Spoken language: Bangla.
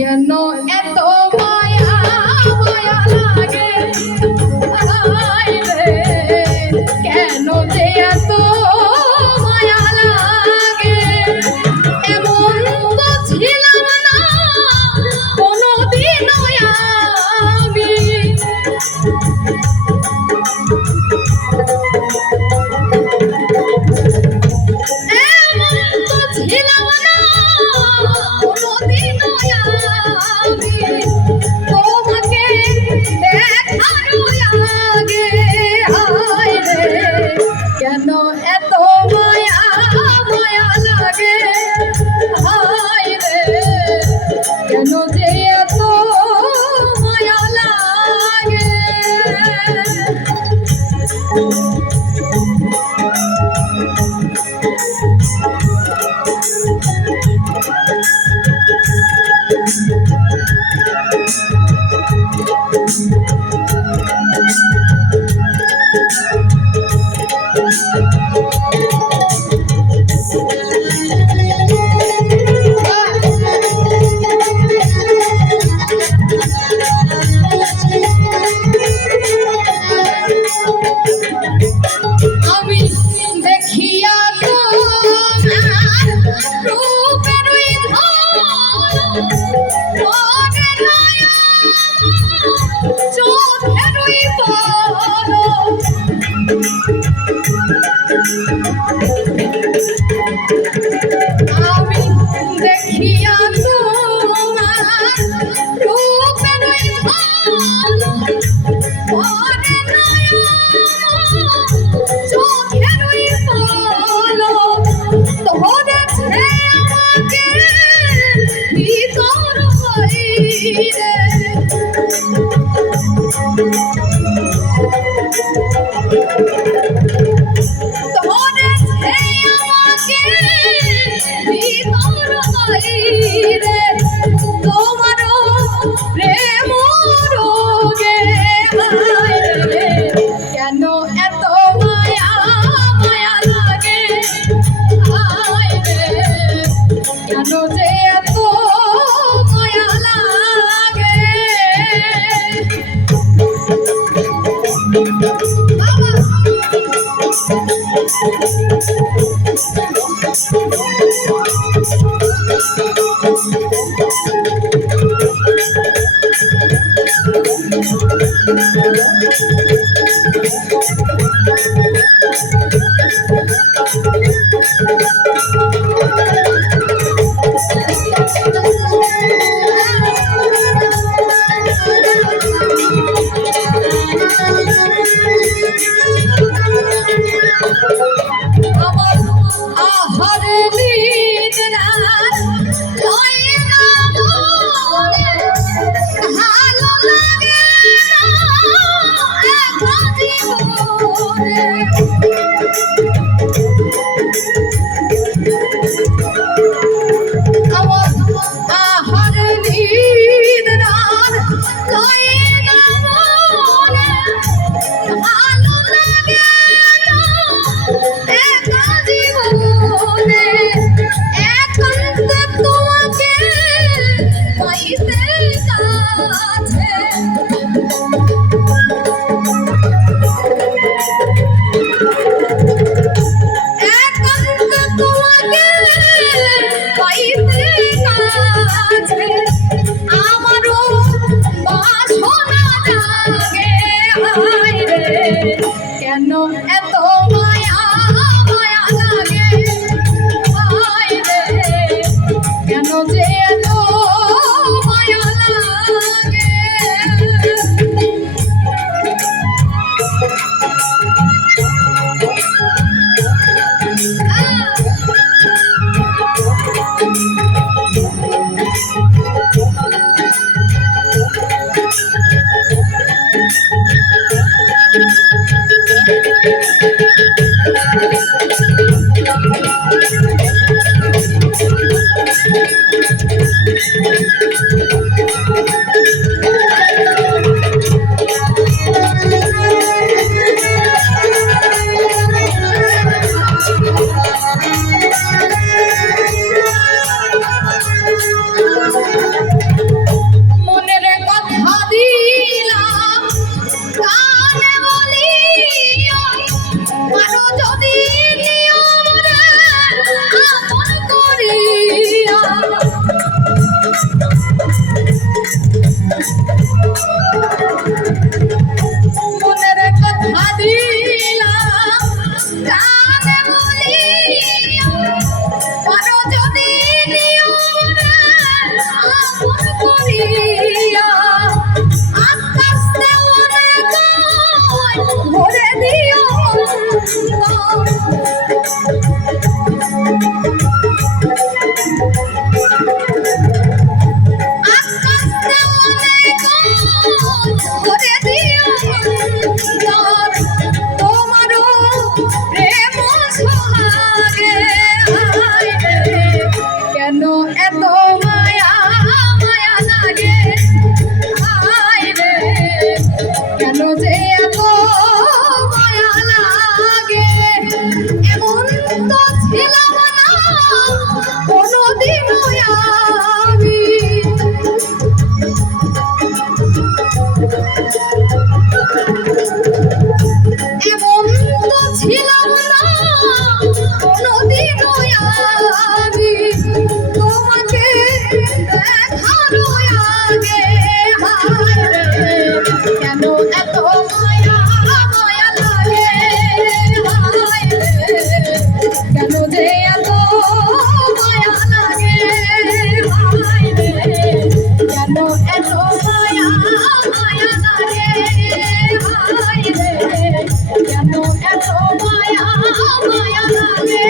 কেন এত মায়া মায়া লাগে কেন যে এত মায়া লাগে এমন তো ছিলাম না কোনোদিন আমি এমন তো ছিলাম না কোনোদিন তোমাকে দেখার আগে কেন এত মায়া মায়া লাগে কেন যে এত মায়া লাগে আমি দেখিয়া রূপের চোখের আমি দেখিয়া তোমার রূপের চোখের পলো ধরেছে আমাকে ভিতর হইরে ধরেছে আমাকে ভিতর হইরে তোমারও প্রেম রোগে কেন এত মায়া মায়া লাগে কেন যে এত মায়া লাগে কানে বলিয়া পারো যদি নিও রে আপন করিয়া আকাশ দেওয়ানে গায় ভরে দিও আকাশ দেওয়ানে গায় ভরে দিও তোমারও প্রেম সোহাগে কেন এত মায়া মায়া লাগে হায় রে কেন যে এত মায়া লাগে এমন তো ছিলাম না কোনোদিনও আমি এমন তো ছিলাম না কোনোদিনও আমি তোমাকে দেখার আগে হায় রে কেন এত মায়া মায়া লাগে হায় রে কেন যে এত মায়া লাগে হায় রে কেন এত মায়া মায়া লাগে হায় রে কেন এত মায়া মায়া লাগে